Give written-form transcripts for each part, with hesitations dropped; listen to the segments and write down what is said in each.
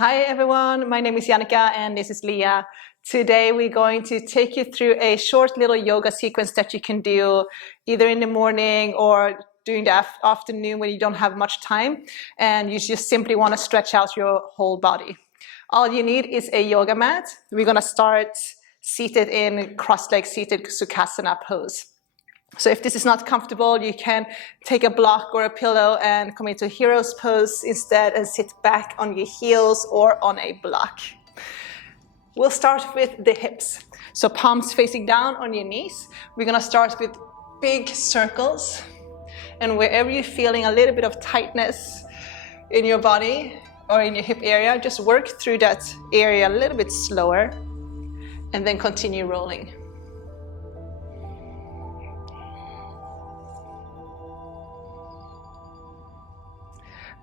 Hi everyone, my name is Jannica and this is Leah. Today we're going to take you through a short little yoga sequence that you can do either in the morning or during the afternoon when you don't have much time and you just simply want to stretch out your whole body. All you need is a yoga mat. We're going to start seated in cross-legged seated Sukhasana pose. So if this is not comfortable, you can take a block or a pillow and come into hero's pose instead and sit back on your heels or on a block. We'll start with the hips. So palms facing down on your knees. We're gonna start with big circles. And wherever you're feeling a little bit of tightness in your body or in your hip area, just work through that area a little bit slower and then continue rolling.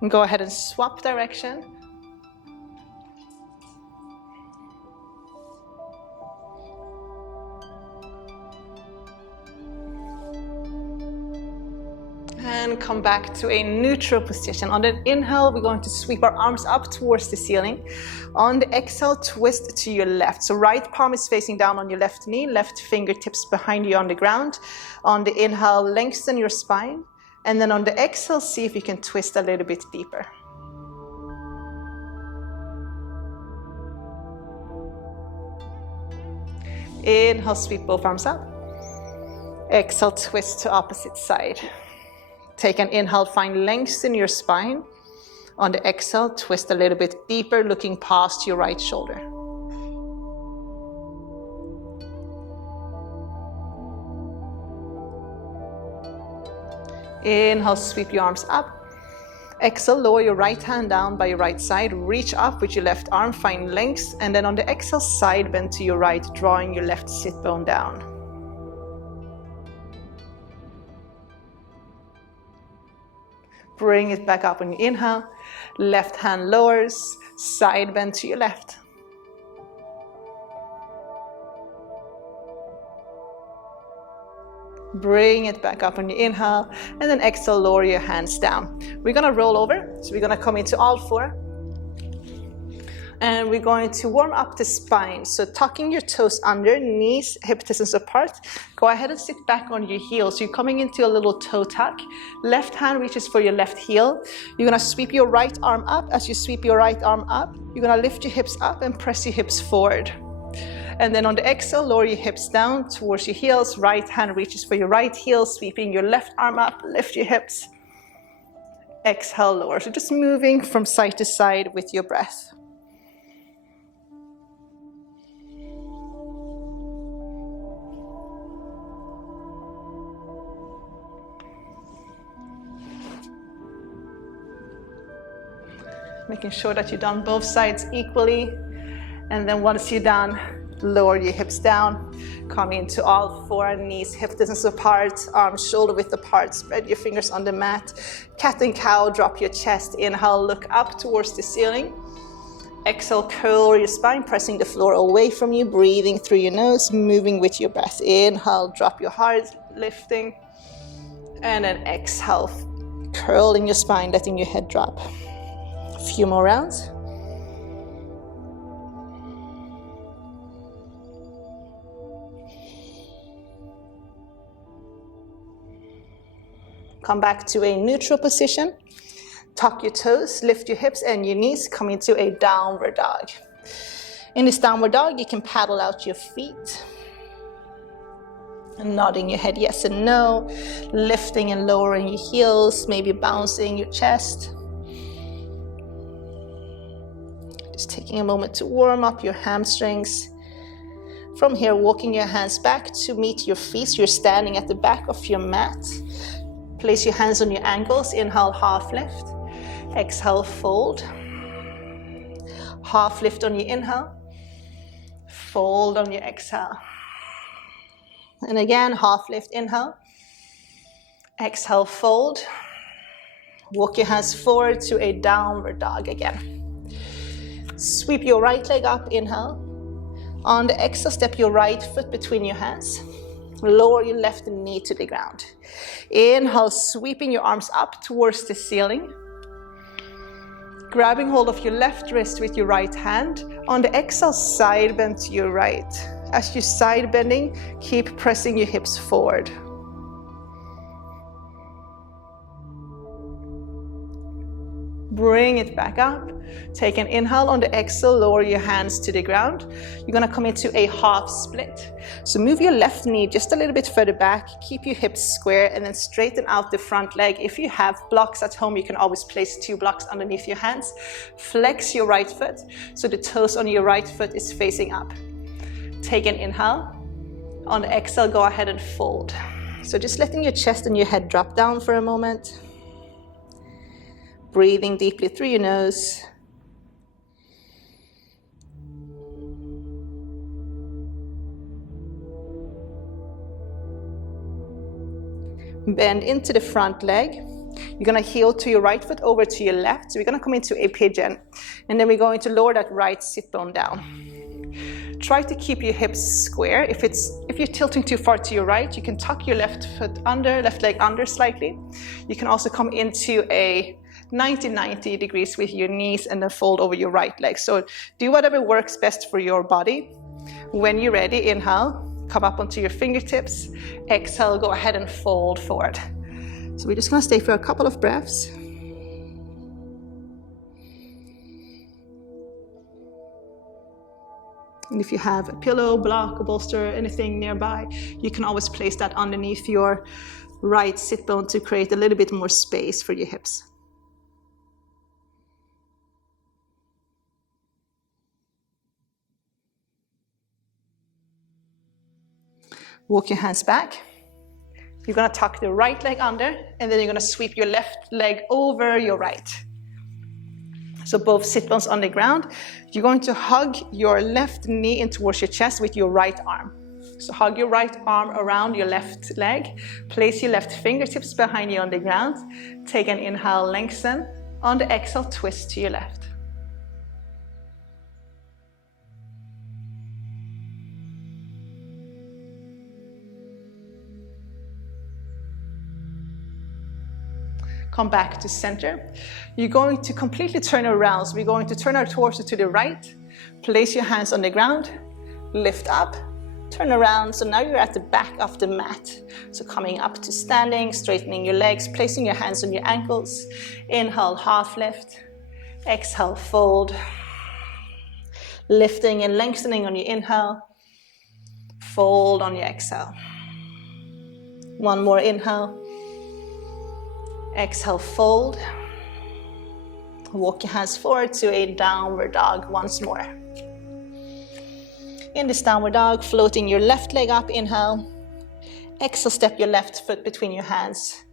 And go ahead and swap direction. And come back to a neutral position. On the inhale, we're going to sweep our arms up towards the ceiling. On the exhale, twist to your left. So right palm is facing down on your left knee, left fingertips behind you on the ground. On the inhale, lengthen your spine. And then on the exhale, see if you can twist a little bit deeper. Inhale, sweep both arms up. Exhale, twist to opposite side. Take an inhale, find length in your spine. On the exhale, twist a little bit deeper, looking past your right shoulder. Inhale, sweep your arms up. Exhale, lower your right hand down by your right side. Reach up with your left arm, find length. And then on the exhale, side bend to your right, drawing your left sit bone down. Bring it back up on your inhale. Left hand lowers, side bend to your left. Bring it back up on your inhale, and then exhale, lower your hands down. We're gonna roll over, so we're gonna come into all four. And we're going to warm up the spine. So tucking your toes under, knees, hip distance apart. Go ahead and sit back on your heels. So you're coming into a little toe tuck. Left hand reaches for your left heel. You're gonna sweep your right arm up. As you sweep your right arm up, you're gonna lift your hips up and press your hips forward. And then on the exhale, lower your hips down towards your heels. Right hand reaches for your right heel, sweeping your left arm up, lift your hips. Exhale, lower. So just moving from side to side with your breath. Making sure that you've done both sides equally. And then once you're done, lower your hips down, come into all four, knees hip distance apart, arms shoulder width apart, spread your fingers on the mat. Cat and cow, drop your chest, inhale, look up towards the ceiling. Exhale, curl your spine, pressing the floor away from you, breathing through your nose, moving with your breath. Inhale, drop your heart, lifting. And then exhale, curling your spine, letting your head drop. A few more rounds. Come back to a neutral position. Tuck your toes, lift your hips and your knees, come into a downward dog. In this downward dog, you can paddle out your feet. And nodding your head yes and no. Lifting and lowering your heels, maybe bouncing your chest. Just taking a moment to warm up your hamstrings. From here, walking your hands back to meet your feet. You're standing at the back of your mat. Place your hands on your ankles. Inhale, half lift. Exhale, fold. Half lift on your inhale. Fold on your exhale. And again, half lift, inhale. Exhale, fold. Walk your hands forward to a downward dog again. Sweep your right leg up, inhale. On the exhale, step your right foot between your hands. Lower your left knee to the ground. Inhale, sweeping your arms up towards the ceiling. Grabbing hold of your left wrist with your right hand. On the exhale, side bend to your right. As you side bending, keep pressing your hips forward. Bring it back up. Take an inhale. On the exhale, lower your hands to the ground. You're gonna come into a half split. So move your left knee just a little bit further back. Keep your hips square and then straighten out the front leg. If you have blocks at home, you can always place 2 blocks underneath your hands. Flex your right foot so the toes on your right foot is facing up. Take an inhale. On the exhale, go ahead and fold. So just letting your chest and your head drop down for a moment. Breathing deeply through your nose. Bend into the front leg. You're gonna heel to your right foot over to your left. So we're gonna come into a pigeon. And then we're going to lower that right sit bone down. Try to keep your hips square. If you're tilting too far to your right, you can tuck your left leg under slightly. You can also come into a 90 degrees with your knees and then fold over your right leg. So do whatever works best for your body. When you're ready, inhale, come up onto your fingertips. Exhale, go ahead and fold forward. So we're just gonna stay for a couple of breaths. And if you have a pillow, block, a bolster, anything nearby, you can always place that underneath your right sit bone to create a little bit more space for your hips. Walk your hands back. You're gonna tuck the right leg under, and then you're gonna sweep your left leg over your right. So both sit bones on the ground. You're going to hug your left knee in towards your chest with your right arm. So hug your right arm around your left leg. Place your left fingertips behind you on the ground. Take an inhale, lengthen. On the exhale, twist to your left. Come back to center. You're going to completely turn around. So we're going to turn our torso to the right. Place your hands on the ground. Lift up. Turn around. So now you're at the back of the mat. So coming up to standing, straightening your legs, placing your hands on your ankles. Inhale, half lift. Exhale, fold. Lifting and lengthening on your inhale. Fold on your exhale. One more inhale. Exhale, fold. Walk your hands forward to a downward dog once more. In this downward dog, floating your left leg up, inhale. Exhale, step your left foot between your hands.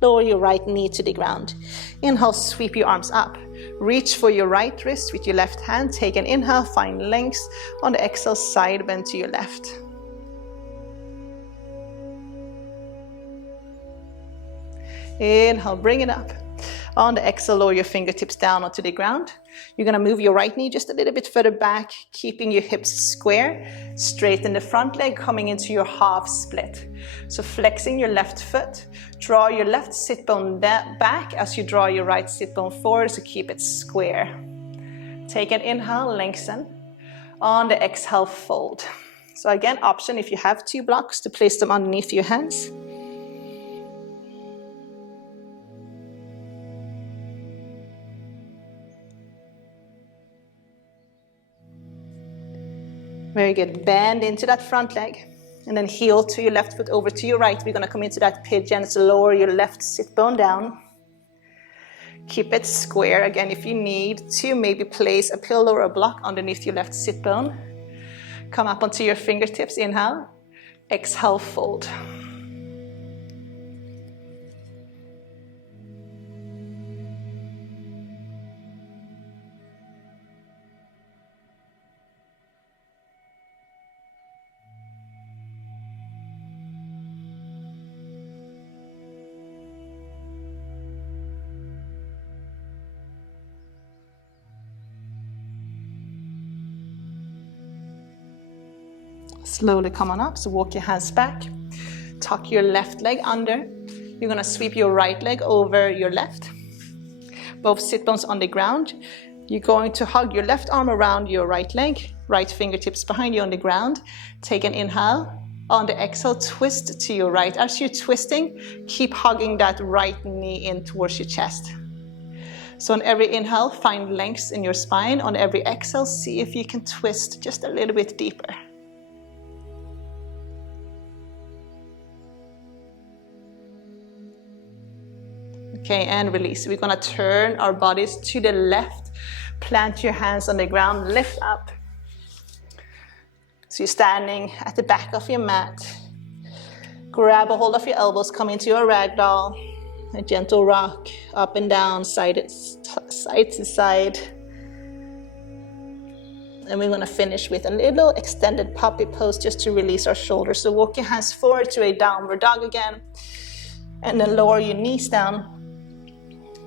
Lower your right knee to the ground. Inhale, sweep your arms up. Reach for your right wrist with your left hand. Take an inhale, find length. On the exhale, side bend to your left. Inhale, bring it up. On the exhale, lower your fingertips down onto the ground. You're gonna move your right knee just a little bit further back, keeping your hips square. Straighten the front leg, coming into your half split. So flexing your left foot, draw your left sit bone back as you draw your right sit bone forward, so keep it square. Take an inhale, lengthen. On the exhale, fold. So again, option if you have 2 blocks to place them underneath your hands. Very good. Bend into that front leg and then heel to your left foot over to your right. We're going to come into that pigeon. So lower your left sit bone down. Keep it square. Again, if you need to, maybe place a pillow or a block underneath your left sit bone. Come up onto your fingertips. Inhale. Exhale, fold. Slowly come on up, so walk your hands back. Tuck your left leg under. You're gonna sweep your right leg over your left. both sit bones on the ground. You're going to hug your left arm around your right leg, right fingertips behind you on the ground. Take an inhale. On the exhale, twist to your right. As you're twisting, keep hugging that right knee in towards your chest. So on every inhale, find length in your spine. On every exhale, see if you can twist just a little bit deeper. Okay, and release. We're gonna turn our bodies to the left. Plant your hands on the ground, lift up. So you're standing at the back of your mat. Grab a hold of your elbows, come into your ragdoll. A gentle rock, up and down, side to side. And we're gonna finish with a little extended puppy pose just to release our shoulders. So walk your hands forward to a downward dog again. And then lower your knees down.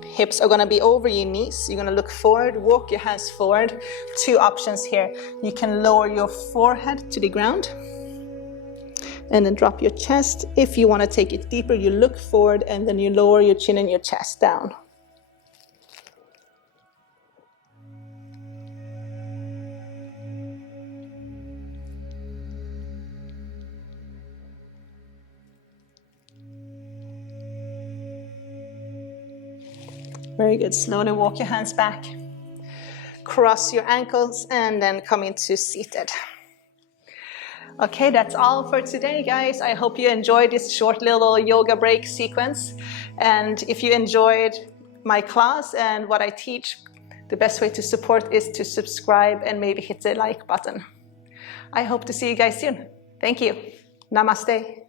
Hips are gonna be over your knees. You're gonna look forward, walk your hands forward. Two options here. You can lower your forehead to the ground and then drop your chest. If you wanna take it deeper, you look forward and then you lower your chin and your chest down. Very good. Slowly walk your hands back. Cross your ankles and then come into seated. Okay, that's all for today, guys. I hope you enjoyed this short little yoga break sequence. And if you enjoyed my class and what I teach, the best way to support is to subscribe and maybe hit the like button. I hope to see you guys soon. Thank you. Namaste.